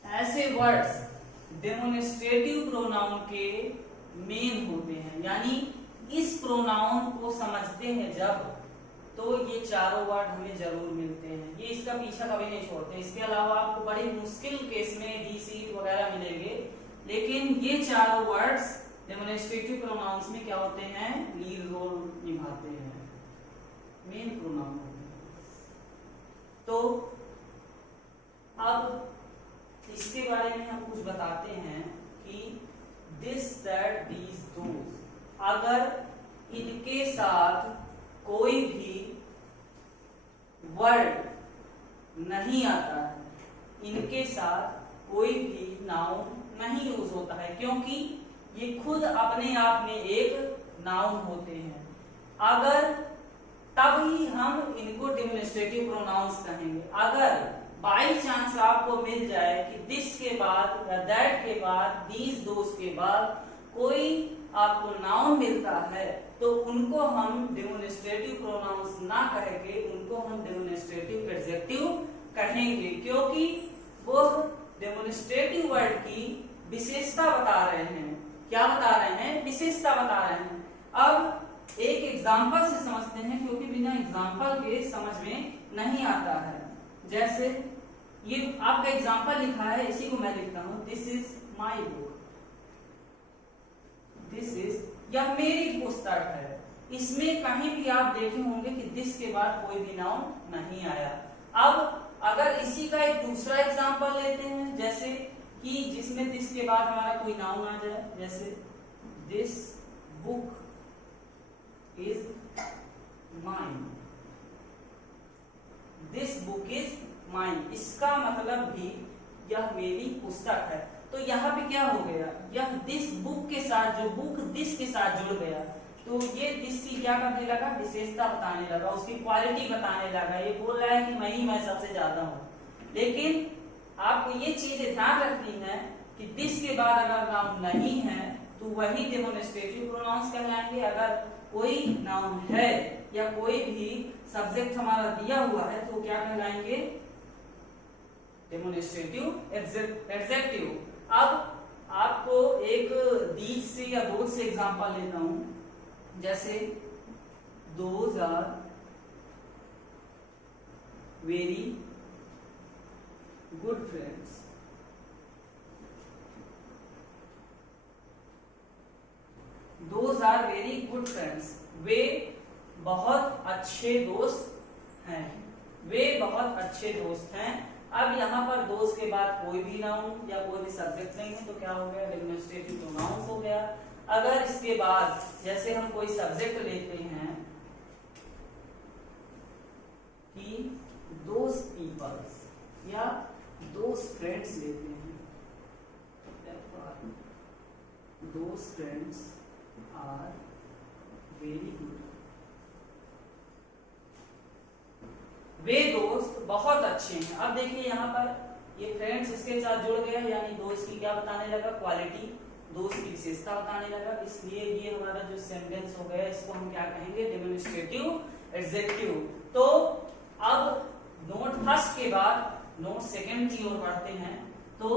ऐसे वर्ड्स डेमोन्स्ट्रेटिव प्रोनाउन के मेन होते हैं। यानी इस प्रोनाउन को समझते हैं जब, तो ये चारों वर्ड हमें जरूर मिलते हैं। ये इसका पीछा कभी नहीं छोड़ते। इसके अलावा आपको बड़ी मुश्किल केस में डी सीट वगैरह मिलेंगे, लेकिन ये चारों वर्ड्स डेमोन्स्ट्रेटिव प्रोनाउंस में क्या होते हैं, लीड रोल निभाते हैं, मेन प्रोनाउन होते हैं। तो अब इसके बारे में हम कुछ बताते हैं कि दिस, दैट, दीज, दोज, अगर इनके साथ कोई भी वर्ड नहीं आता है, इनके साथ कोई भी नाउन नहीं यूज होता है, क्योंकि ये खुद अपने आप में एक नाउन होते हैं। अगर तभी हम इनको डेमोन्स्ट्रेटिव प्रोनाउंस कहेंगे। अगर बाई चांस आपको मिल जाए कि दिस के बाद या दैट के बाद, दीज, दोस के बाद कोई आपको नाउन मिलता है तो उनको हम डेमोन्स्ट्रेटिव प्रोनाउंस ना कह के उनको हम डेमोन्स्ट्रेटिव एडजेक्टिव कहेंगे, क्योंकि वो डेमोन्स्ट्रेटिव वर्ड की विशेषता बता रहे हैं। क्या बता रहे हैं? विशेषता बता रहे हैं। अब एक एग्जांपल से समझते हैं, क्योंकि बिना एग्जांपल के समझ में नहीं आता है। जैसे ये आपका एग्जांपल लिखा है, इसी को मैं लिखता हूं, this is my book, this is, यह मेरी पुस्तक है। इसमें कहीं भी आप देखे होंगे कि दिस के बाद कोई भी नाउन नहीं आया। अब अगर इसी का एक दूसरा एग्जांपल लेते हैं, जैसे कि जिसमें दिस के बाद हमारा कोई नाउन आ जाए, जैसे this book is mine, this book is mine, इसका मतलब भी यह मेरी पुस्तक है। तो यहाँ पे क्या हो गया, यह दिस बुक के साथ, जो बुक दिस के साथ जुड़ गया, तो ये दिस की क्या करने लगा, विशेषता बताने लगा, उसकी क्वालिटी बताने लगा। ये बोल रहा है कि मैं सबसे ज्यादा हूं। लेकिन आपको ये चीजें ध्यान रखनी है कि दिस के बाद अगर नाउन नहीं है तो वही डेमोन्स्ट्रेटिव प्रोनाउंस कहलाएंगे। अगर कोई नाउन है या कोई भी सब्जेक्ट हमारा दिया हुआ है तो क्या कहलाएंगे, डेमोन्स्ट्रेटिव एडजेक्टिव। अब आपको एक दीज से या दोज से एग्जांपल लेता हूं, जैसे those are very good friends, those are very good friends, वे बहुत अच्छे दोस्त हैं, वे बहुत अच्छे दोस्त हैं। अब यहाँ पर दोस्त के बाद कोई भी नाउन या कोई भी सब्जेक्ट नहीं है तो क्या हो गया, डेमोन्स्ट्रेटिव प्रोनाउंस हो गया। अगर इसके बाद जैसे हम कोई सब्जेक्ट लेते हैं कि दोज पीपल्स या दोज फ्रेंड्स लेते हैं, those friends are very good, वे दोस्त बहुत अच्छे हैं। अब देखिए यहाँ पर ये फ्रेंड्स इसके साथ जुड़ गया, यानी दोस्त की क्या बताने लगा, क्वालिटी, दोस्त की विशेषता बताने लगा। इसलिए ये हमारा जो सेंटेंस हो गया इसको हम क्या कहेंगे, डेमोन्स्ट्रेटिव एडजेक्टिव। तो अब नोट फर्स्ट के बाद नोट सेकंड की ओर बढ़ते हैं। तो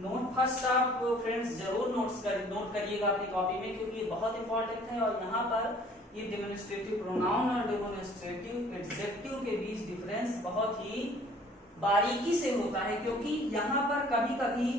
नोट फर्स्ट आप फ्रेंड्स जरूर नोट करिएगा अपनी कॉपी में, क्योंकि ये बहुत इंपॉर्टेंट है। और यहाँ पर ये डेमोन्स्ट्रेटिव प्रोनाउन और डेमोन्स्ट्रेटिव एडजेक्टिव के बीच डिफरेंस बहुत ही बारीकी से होता है, क्योंकि यहाँ पर कभी कभी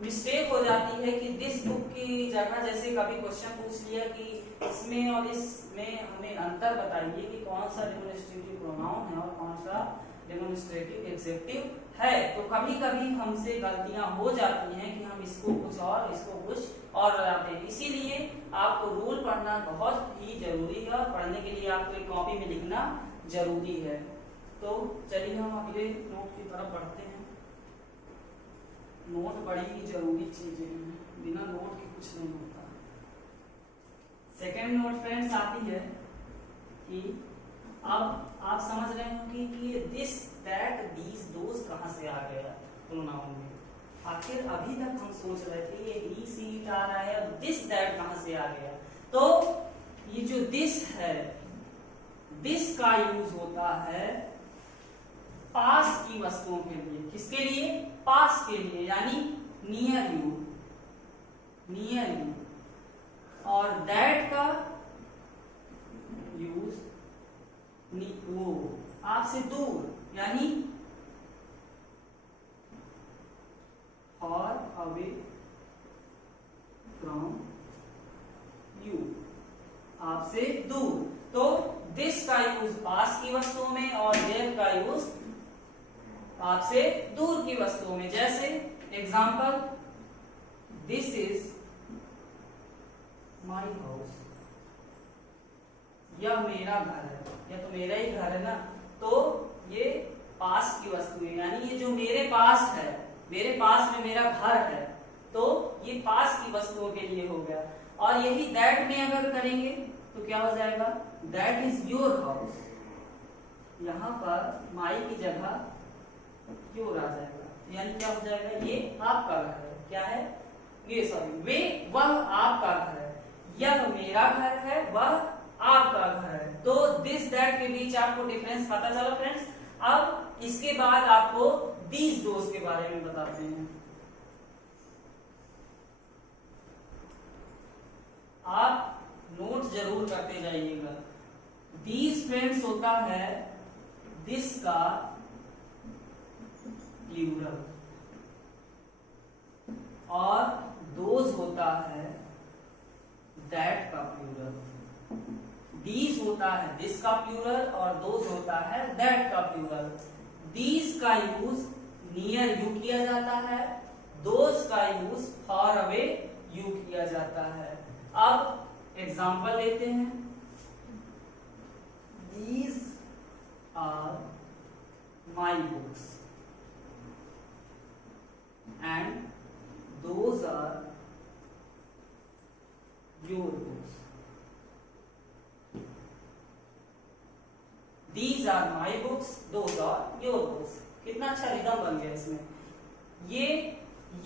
मिस्टेक हो जाती है कि दिस बुक की जगह जैसे कभी क्वेश्चन पूछ लिया कि इसमें और इसमें हमें अंतर बताइए कि कौन सा डेमोन्स्ट्रेटिव प्रोनाउन है और कौन सा डेमोन्स्ट्रेटिव एडजेक्टिव है। तो कभी कभी हमसे गलतियां हो जाती हैं कि हम इसको कुछ और इसको कुछ और लगाते हैं। इसीलिए आपको रूल पढ़ना बहुत ही जरूरी है और पढ़ने के लिए आपको एक कॉपी में लिखना जरूरी है। तो चलिए हम अगले नोट की तरफ बढ़ते हैं। नोट बड़ी ही जरूरी चीजें हैं, बिना नोट के कुछ नहीं होता। सेकेंड नोट फ्रेंड्स आती है कि अब आप समझ रहे हो कि दिस दैट दीज दोज कहां से आ गया प्रोनाउन में। आखिर अभी तक हम सोच रहे थे ये ही सीट आ रहा है, अब दिस दैट कहां से आ गया। तो ये जो दिस है, दिस का यूज होता है पास की वस्तुओं के लिए। किसके लिए? पास के लिए, यानी नियर यू, नियर यू। और दैट का यूज वो आपसे दूर, यानी फॉर अवे फ्रॉम यू, आपसे दूर। तो दिस का यूज पास की वस्तुओं में और दैट का यूज आपसे दूर की वस्तुओं में। जैसे example, this is my house, यह मेरा घर है, यह तो मेरा ही घर है ना। तो ये पास की वस्तु है, यानी ये जो मेरे पास है, मेरे पास में मेरा घर है, तो ये पास की वस्तुओं के लिए हो गया। और यही दैट में अगर करेंगे तो क्या हो जाएगा, दैट इज योर हाउस। यहां पर माई की जगह योर आ जाएगा, यानी क्या हो जाएगा, ये आपका घर है। क्या है? ये सॉरी वे वह आपका घर है, यह मेरा घर है, वह आपका घर है। तो दिस दैट के बीच आपको डिफरेंस पता चला फ्रेंड्स। अब इसके बाद आपको दीज दोस्त के बारे में बताते हैं। आप नोट जरूर करते जाइएगा। दीज फ्रेंड्स होता है दिस का प्लूरल और दोज होता है दैट का प्लूरल। दीज होता है दिस का प्लूरल और दोज होता है दैट का प्लूरल। दीज का यूज नियर यू किया जाता है, दोज का यूज फॉर अवे यू किया जाता है। अब एग्जांपल लेते हैं। These are my books and those are your books. These are my books, those are your books। कितना अच्छा रिदम बन गया इसमें। ये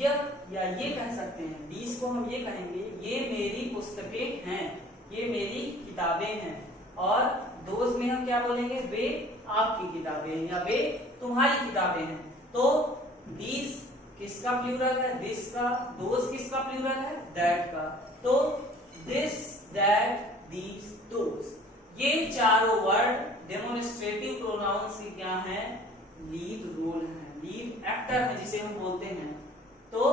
या ये कह सकते हैं, these को हम ये कहेंगे ये मेरी पुस्तकें हैं, ये मेरी किताबें हैं। और those में हम क्या बोलेंगे, वे आपकी किताबें हैं या वे तुम्हारी किताबें हैं। तो these किसका प्लूरल है, this का। those किसका प्लूरल है, that का। तो this, that, these, those, ये चारों वर्ड डेमोन्स्ट्रेटिव प्रोनाउंस की क्या है, लीड रोल है, लीड एक्टर है जिसे हम बोलते हैं। तो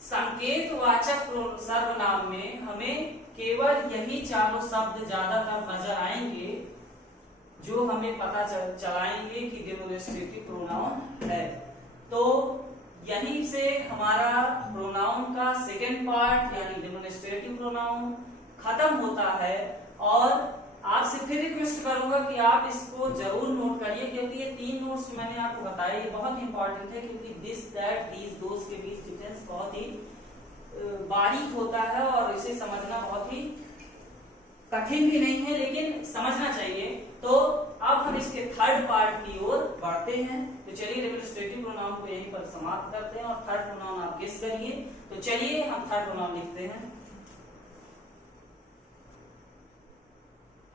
संकेतवाचक सर्वनाम में हमें केवल यही चारों शब्द ज्यादातर नजर आएंगे जो हमें पता चलाएंगे कि डेमोन्स्ट्रेटिव प्रोनाउन है। तो यहीं से हमारा प्रोनाउन का सेकेंड पार्ट यानी डेमोन्स्ट्रेटिव प्रोनाउन खत्म होता है। और आपसे फिर रिक्वेस्ट करूंगा कि आप इसको जरूर नोट करिए, क्योंकि ये तीन नोट्स मैंने आपको बताए ये बहुत इंपॉर्टेंट है, क्योंकि दिस, दैट, दीज, दोज के बीच डिफरेंस बहुत ही बारीक होता है और इसे समझना बहुत ही कठिन भी नहीं है, लेकिन समझना चाहिए। तो अब हम इसके थर्ड पार्ट की ओर बढ़ते हैं। तो चलिए डेमोन्स्ट्रेटिव प्रोनाउन को यहीं पर समाप्त करते हैं और थर्ड प्रोनाउन आप गेस करिए। तो चलिए हम थर्ड प्रोनाउन लिखते हैं।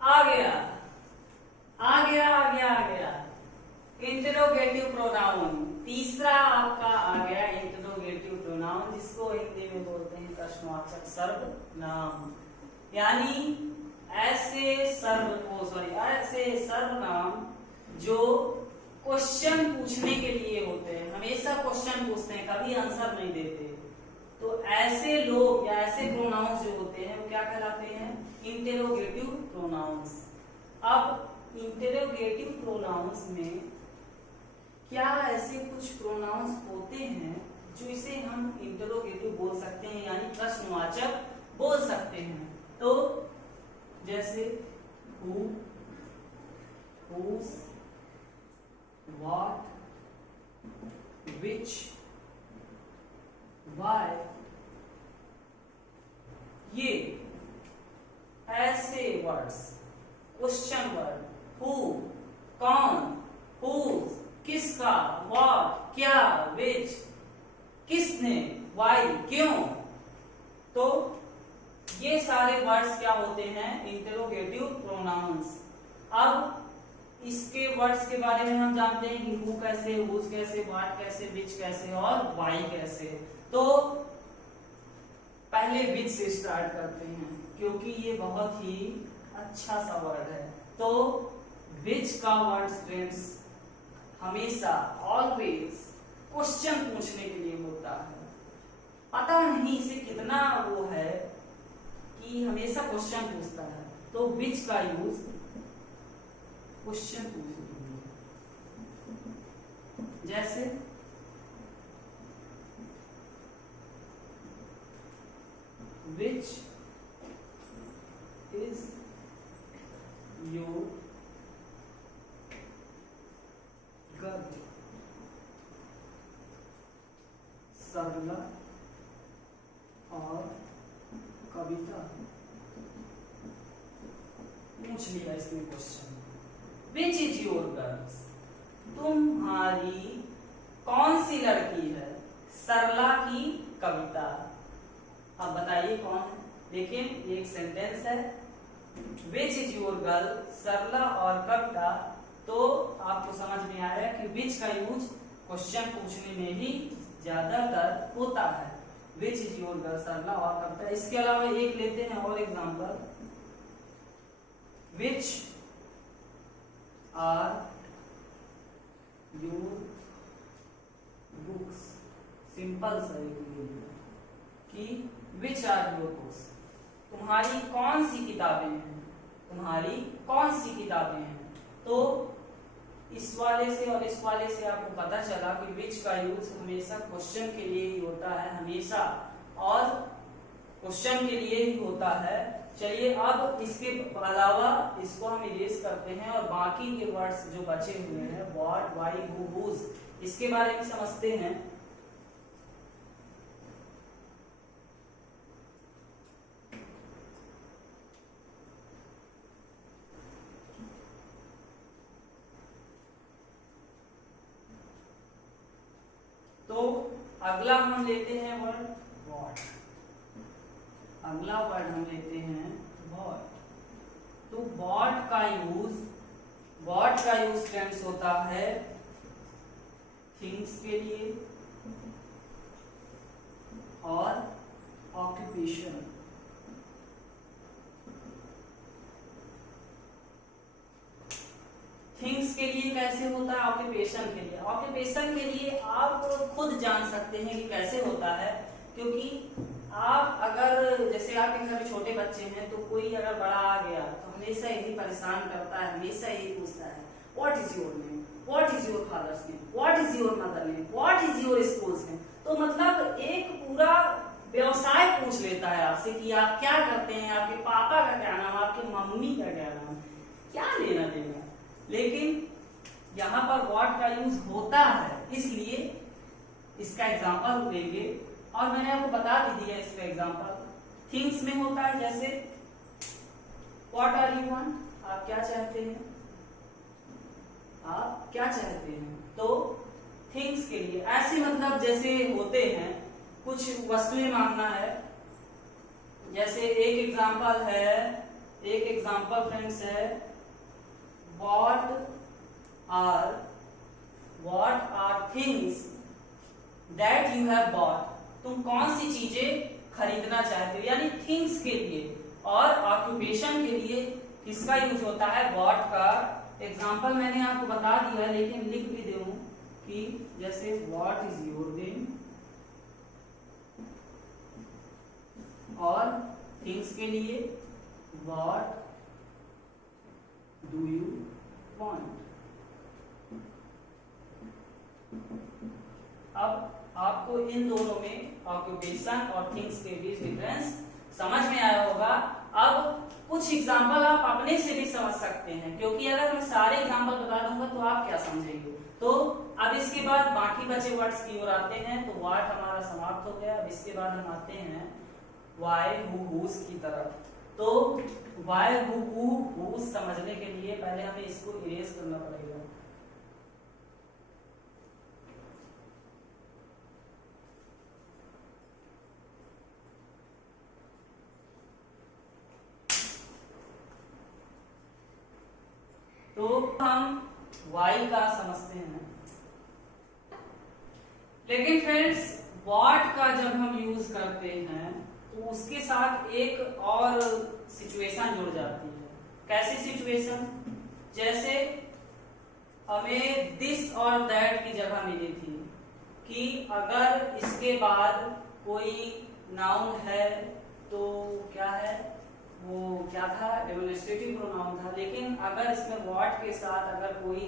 आ गया आ गया आ गया आ गया इंटरोगेटिव प्रोनाउन। तीसरा आपका आ गया इंटरोगेटिव प्रोनाउन, जिसको हिंदी में बोलते हैं प्रश्नवाचक सर्वनाम। यानी ऐसे सर्वनाम जो क्वेश्चन पूछने के लिए होते हैं, हमेशा क्वेश्चन पूछते हैं, कभी आंसर नहीं देते। तो ऐसे लोग या ऐसे प्रोनाउंस जो होते हैं वो क्या कहलाते हैं, इंटेरोगेटिव प्रोनाउंस। अब इंटेरोगेटिव प्रोनाउंस में क्या ऐसे कुछ प्रोनाउंस होते हैं जो इसे हम इंटेरोगेटिव बोल सकते हैं, यानी प्रश्नवाचक बोल सकते हैं। तो जैसे who, whose, what, which, why, ये ऐसे वर्ड्स क्वेश्चन वर्ड, हु कौन, whose किसका, what क्या, which किसने, why क्यों। तो ये सारे वर्ड्स क्या होते हैं, इंटरोगेटिव प्रोनाउंस। अब इसके वर्ड्स के बारे में हम जानते हैं कि हु कैसे, whose कैसे, what कैसे, which कैसे और why कैसे। तो पहले which से स्टार्ट करते हैं क्योंकि ये बहुत ही अच्छा सा वर्ड है। तो which का वर्ड फ्रेंड्स हमेशा ऑलवेज क्वेश्चन पूछने के लिए होता है। पता नहीं इसे कितना वो है कि हमेशा क्वेश्चन पूछता है। तो which का यूज क्वेश्चन पूछने के लिए, जैसे which is your girl, सरला और कविता। पूछ लिया इसमें question. Which is your girls, तुम्हारी कौन सी लड़की है, सरला की कविता। अब बताइए कौन है, लेकिन ये एक सेंटेंस है। Which is your girl, Sarla और कविता, तो आपको समझ में आ रहा है कि विच का यूज क्वेश्चन पूछने में ही ज्यादातर होता है। Which is your girl, Sarla और कविता। इसके अलावा एक लेते हैं और example, which are your books. Simple सा कि विच आर योर बुक्स, तुम्हारी कौन सी किताबें हैं, तुम्हारी कौन सी किताबें हैं। तो इस वाले से और इस वाले से आपको पता चला कि विच का यूज हमेशा क्वेश्चन के लिए ही होता है, हमेशा, और क्वेश्चन के लिए ही होता है। चलिए अब इसके अलावा इसको हम इरेज करते हैं और बाकी के वर्ड्स जो बचे हुए हैं, व्हाट, व्हाई, हु, हुज, इसके बारे में समझते हैं। तो अगला हम लेते हैं वर्ड व्हाट। अगला वर्ड हम लेते हैं व्हाट। तो व्हाट का यूज फ्रेंड्स होता है थिंग्स के लिए और ऑक्यूपेशन। थिंग्स के लिए कैसे होता है, ऑक्यूपेशन के लिए। ऑक्यूपेशन के लिए आप खुद जान सकते हैं कि कैसे होता है, क्योंकि आप अगर जैसे आपके घर में छोटे बच्चे हैं तो कोई अगर बड़ा आ गया तो हमेशा यही परेशान करता है, हमेशा यही पूछता है what is your name, what is your father's name, what is your mother name, what is your schools name. तो मतलब एक पूरा व्यवसाय पूछ लेता है आपसे कि आप क्या करते हैं, आपके पापा का क्या नाम, आपकी मम्मी का क्या नाम, क्या लेना देना। लेकिन यहाँ पर व्हाट का यूज होता है, इसलिए इसका एग्जांपल लेंगे और मैंने आपको बता भी दिया इसका एग्जांपल। थिंग्स में होता है जैसे व्हाट आर यू वांट, आप क्या चाहते हैं, आप क्या चाहते हैं। तो थिंग्स के लिए ऐसे मतलब जैसे होते हैं कुछ वस्तुएं मांगना है, जैसे एक एग्जांपल फ्रेंड्स है what are things that you have bought, तुम कौन सी चीजें खरीदना चाहते हो, यानी थिंग्स के लिए। और ऑक्यूपेशन के लिए किसका यूज होता है, what का। एग्जांपल मैंने आपको बता दिया है लेकिन लिख भी दूं कि जैसे what is your name, और थिंग्स के लिए what do you want। अब आपको इन दोनों में ऑक्यूपेशन और थिंग्स के बीच डिफरेंस समझ में आया होगा। अब कुछ एग्जांपल आप अपने से भी समझ सकते हैं, क्योंकि अगर मैं सारे एग्जांपल बता दूंगा तो आप क्या समझेंगे। तो अब इसके बाद बाकी बचे वर्ड्स की ओर आते हैं। तो व्हाट हमारा समाप्त हो गया। अब इसके बाद हम आते हैं व्हाई, हु, हुज की तरफ। तो व्हाई, हु, हुज समझने के लिए पहले हमें इसको इरेज करना पड़ेगा। तो हम y का समझते हैं, लेकिन फ्रेंड्स व्हाट का जब हम यूज करते हैं तो उसके साथ एक और सिचुएशन जुड़ जाती है। कैसी सिचुएशन, जैसे हमें दिस और दैट की जगह मिली थी कि अगर इसके बाद कोई नाउन है तो क्या है, वो क्या था, डेमोन्स्ट्रेटिव प्रोनाउन था। लेकिन अगर इसमें व्हाट के साथ अगर कोई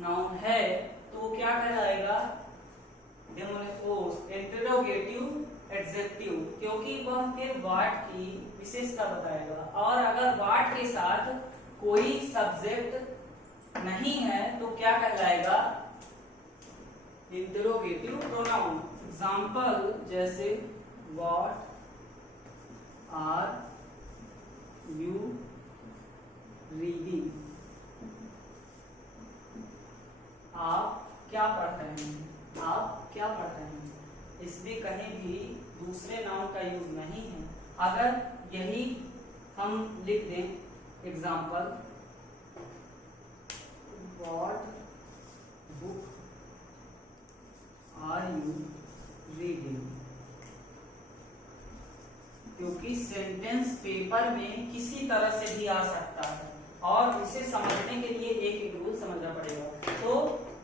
नाउन है तो क्या कहलाएगा, इंटरोगेटिव एडजेक्टिव, क्योंकि वह फिर व्हाट की विशेषता बताएगा। और अगर व्हाट के साथ कोई सब्जेक्ट नहीं है तो क्या कहलाएगा, इंटरोगेटिव प्रोनाउन। एग्जाम्पल जैसे व्हाट आर यू रीडिंग, आप क्या पढ़ रहे हैं, आप क्या पढ़ रहे हैं। इसमें कहीं भी दूसरे नाउन का यूज नहीं है। अगर यही हम लिख दें example, what book are you reading, क्योंकि सेंटेंस पेपर में किसी तरह से भी आ सकता है और इसे समझने के लिए एक एक रूल समझना पड़ेगा। तो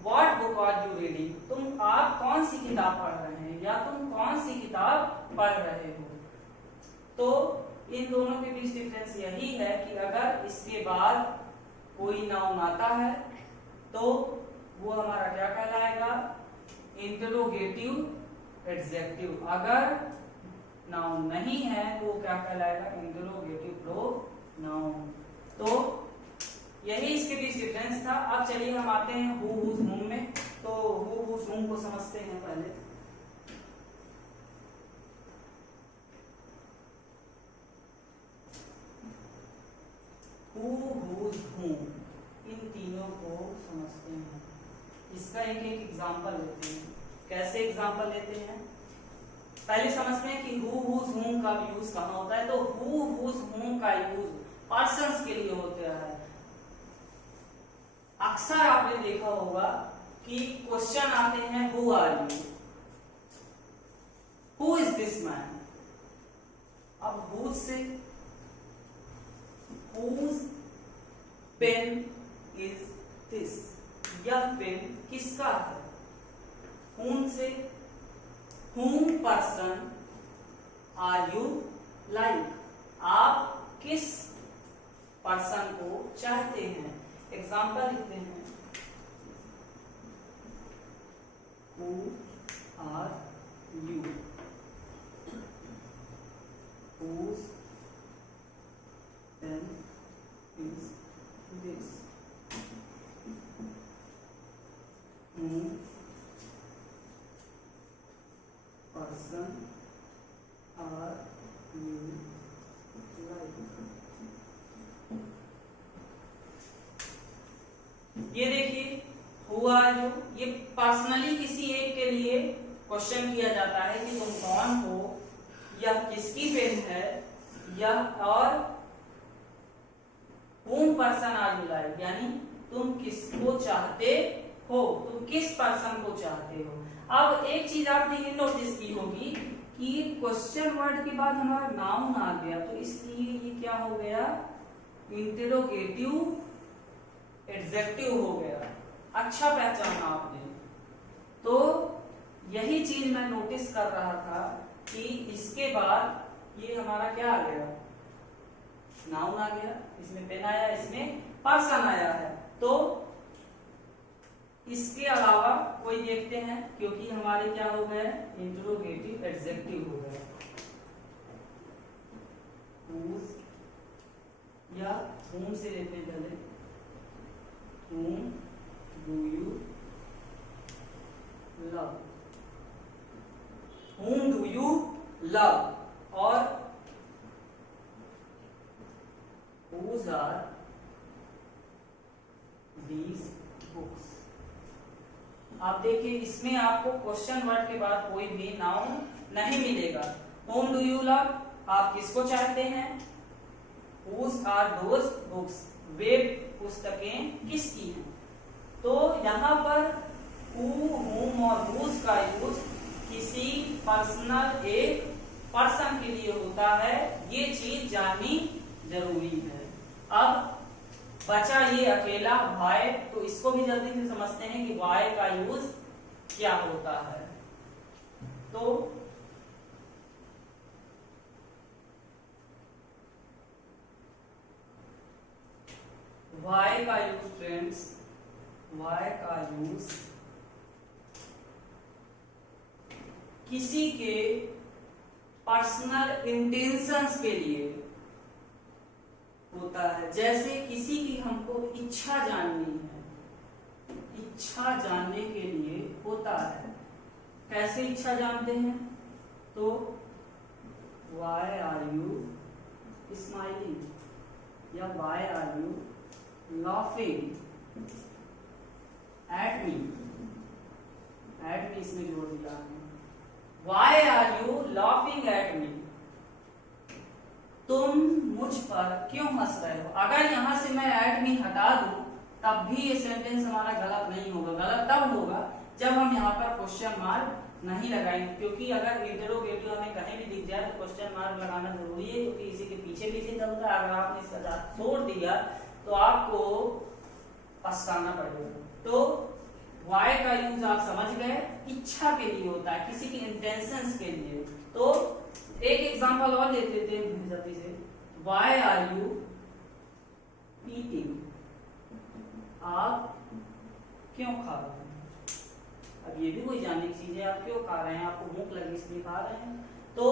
what book are you reading, आप कौन सी किताब पढ़ रहे हैं या तुम कौन सी किताब पढ़ रहे हो। तो इन दोनों के बीच डिफरेंस यही है कि अगर इसके बाद कोई नाउन आता है तो वो हमारा क्या कहलाएगा, इंटरोगेटिव एडजेक्टिव। अगर नाउन नहीं है तो वो क्या कहलाएगा, इंटरोगेटिव प्रोनाउन। तो यही इसके बीच डिफरेंस था। अब चलिए हम आते हैं हु हुज हुम में। तो हु हुज हुम को समझते हैं पहले। हु हुज हुम, इन तीनों को समझते हैं। इसका एक एक एग्जांपल लेते हैं। कैसे एग्जांपल लेते हैं, पहले समझते हैं कि हु हुज हुम का यूज कहाँ होता है। तो हु हुज हुम का यूज पर्सन्स के लिए होता है। अक्सर आपने देखा होगा कि क्वेश्चन आते हैं who are you, who is this man. अब हुज से हुज पेन इज दिस, यह पेन किसका है। हुम से whom person are you like, आप किस पर्सन को चाहते हैं। एग्जाम्पल लिखते हैं, who are you, whose pen is this, whom person are you like। ये देखिए हु आर यू, ये पर्सनली किसी एक के लिए क्वेश्चन किया जाता है कि तुम कौन हो, या किसकी पेन है, या और whom person are you like, यानी तुम किसको चाहते हो, तुम किस पर्सन को चाहते हो। अब एक चीज आपने ये नोटिस की होगी कि क्वेश्चन वर्ड के बाद हमारा नाउन आ गया, तो इसलिए ये क्या हो गया, इंटरोगेटिव एडजेक्टिव हो गया। अच्छा पहचाना आपने। तो यही चीज मैं नोटिस कर रहा था कि इसके बाद ये हमारा क्या आ गया, नाउन आ गया, इसमें पेन आया, इसमें पर्सन आया है। तो इसके अलावा कोई देखते हैं, क्योंकि हमारे क्या हो गए, इंटरोगेटिव एडजेक्टिव हो गया। whose या whom से लेते हैं पहले, whom do you love, whom do you love, और whose are these books। आप देखिए इसमें आपको क्वेश्चन वर्ड के बाद कोई भी नाउन नहीं मिलेगा। whom do you love, आप किसको चाहते हैं। whose are those books, वे पुस्तकें किसकी हैं। तो यहाँ पर who, whom और whose का यूज किसी पर्सनल एक पर्सन के लिए होता है, ये चीज जाननी जरूरी है। अब बचा ये अकेला वाई, तो इसको भी जल्दी से समझते हैं कि वाई का यूज क्या होता है। तो वाई का यूज फ्रेंड्स, वाई का यूज किसी के पर्सनल इंटेंशंस के लिए होता है। जैसे किसी की हमको इच्छा जाननी है, इच्छा जानने के लिए होता है। कैसे इच्छा जानते हैं, तो वाई आर यू स्माइलिंग, या why are you laughing at me, at me इसमें जोड़ दिया है, Why are you laughing at me? तुम मुझ पर क्यों हंस रहे हो? अगर यहां से मैं at me हटा दूं तब भी ये सेंटेंस हमारा गलत नहीं होगा। गलत तब होगा जब हम यहाँ पर क्वेश्चन मार्क नहीं लगाएंगे, क्योंकि अगर इंटरोगेटिव हमें कहीं भी दिख जाए तो क्वेश्चन मार्क लगाना जरूरी है, क्योंकि इसी के पीछे पीछे चलता है। अगर आपने इसका साथ छोड़ दिया तो आपको पछताना पड़ेगा। तो वाई का यूज आप समझ गए, इच्छा के लिए होता है, किसी की इंटेंशंस के लिए। तो एक एग्जांपल और लेते थे जल्दी से। Why are you eating? आप क्यों खा रहे हैं? अब ये भी कोई जानने की चीज है, आप क्यों खा रहे हैं? आपको भूख लगी इसलिए खा रहे हैं। तो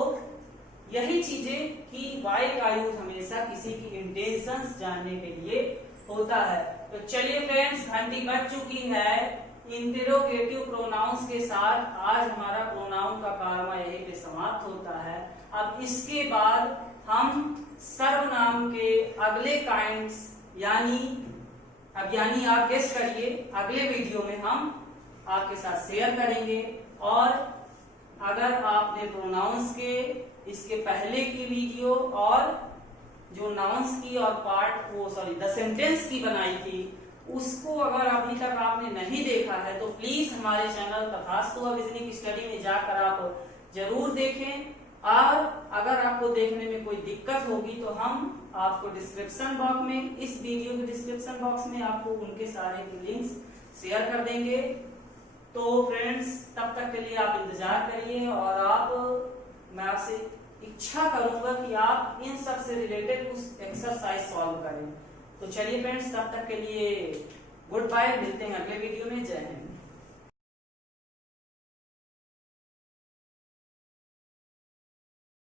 यही चीजें कि वाई का यूज हमेशा किसी की इंटेंशंस जानने के लिए होता है। तो चलिए फ्रेंड्स, घंटी बज चुकी है। इंटरोगेटिव प्रोनाउंस के साथ आज हमारा प्रोनाउन का कारवा यहीं पे समाप्त होता है। अब इसके बाद हम सर्वनाम के अगले काइंड्स यानी आप गेस करिए, अगले वीडियो में हम आपके साथ शेयर करेंगे। और अगर आपने प्रोनाउंस के इसके पहले की वीडियो और जो नाउंस की और द सेंटेंस की बनाई थी उसको अगर अभी तक आपने नहीं देखा है तो प्लीज हमारे चैनल तथास्तु अविजनिक स्टडी में जाकर आप जरूर देखें। और अगर आपको देखने में कोई दिक्कत होगी तो हम आपको डिस्क्रिप्शन बॉक्स में, इस वीडियो के डिस्क्रिप्शन बॉक्स में आपको उनके सारे लिंक्स शेयर कर देंगे। तो फ्रेंड्स, तब तक के लिए आप इंतजार करिए और मैं आपसे इच्छा करूंगा कि आप इन सब से रिलेटेड कुछ एक्सरसाइज सॉल्व करें। तो चलिए फ्रेंड्स, तब तक के लिए गुड बाय, मिलते हैं अगले वीडियो में। जय हिंद।